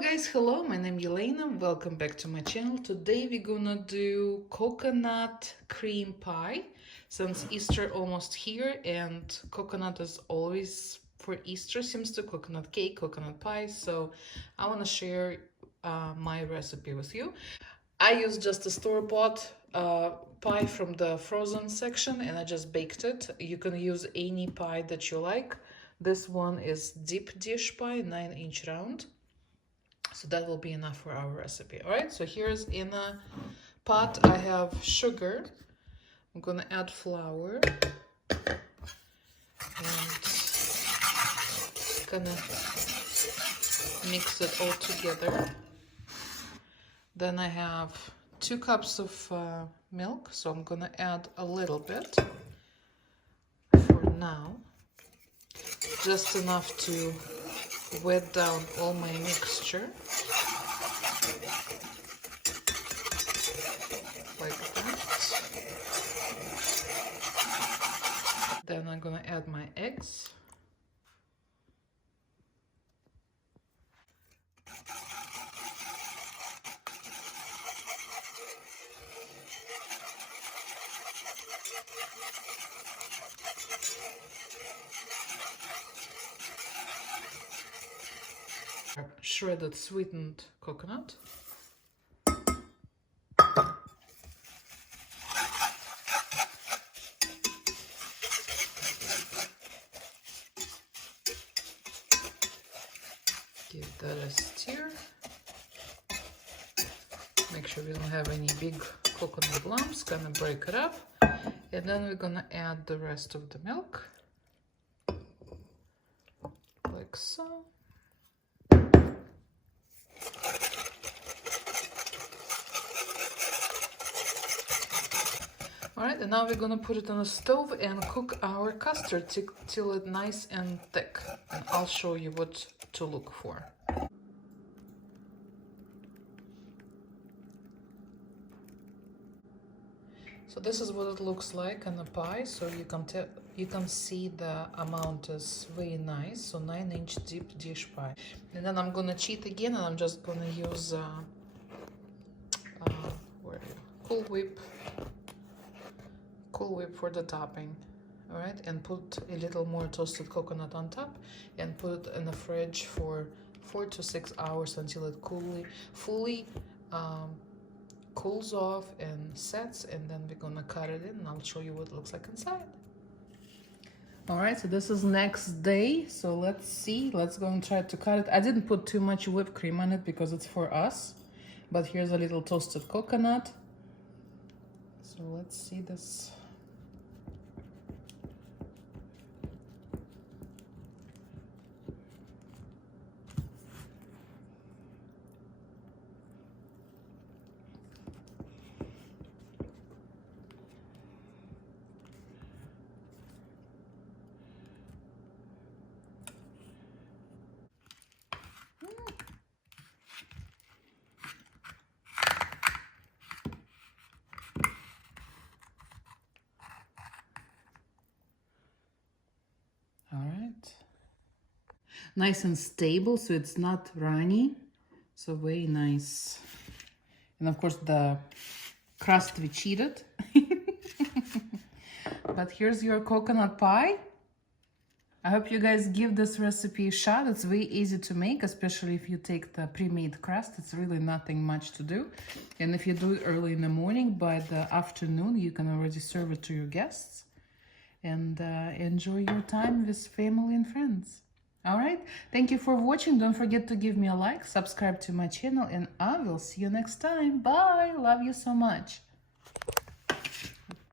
guys, hello, my name is Elena, welcome back to my channel. Today we're gonna do coconut cream pie, since Easter almost here and coconut is always for Easter, seems to coconut cake, coconut pie, so I want to share my recipe with you. I used just a store-bought pie from the frozen section and I just baked it. You can use any pie that you like. This one is deep dish pie, 9-inch round. So that will be enough for our recipe. All right, so here's in a pot I have sugar. I'm gonna add flour and gonna mix it all together. Then I have 2 cups of milk, so I'm gonna add a little bit for now, just enough to wet down all my mixture like that. Then I'm gonna add my eggs. Shredded sweetened coconut. Give that a stir. Make sure we don't have any big coconut lumps. Gonna break it up. And then we're gonna add the rest of the milk. Like so. Alright, and now we're gonna put it on the stove and cook our custard till it's nice and thick. And I'll show you what to look for. So this is what it looks like in the pie. So you can see the amount is very nice. So 9-inch deep dish pie. And then I'm gonna cheat again, and I'm just gonna use Cool Whip for the topping. All right, and put a little more toasted coconut on top, and put it in the fridge for 4 to 6 hours until it fully cools off and sets, and then we're gonna cut it in and I'll show you what it looks like inside. All right, so this is next day, so let's see. Let's go and try to cut it. I didn't put too much whipped cream on it because it's for us, but here's a little toasted coconut. So let's see this. Nice and stable, so it's not runny, so very nice. And of course the crust we cheated. But here's your coconut pie. I hope you guys give this recipe a shot. It's very easy to make, especially if you take the pre-made crust. It's really nothing much to do. And if you do it early in the morning, by the afternoon you can already serve it to your guests and enjoy your time with family and friends. All right, thank you for watching. Don't forget to give me a like, subscribe to my channel, and I will see you next time. Bye. Love you so much.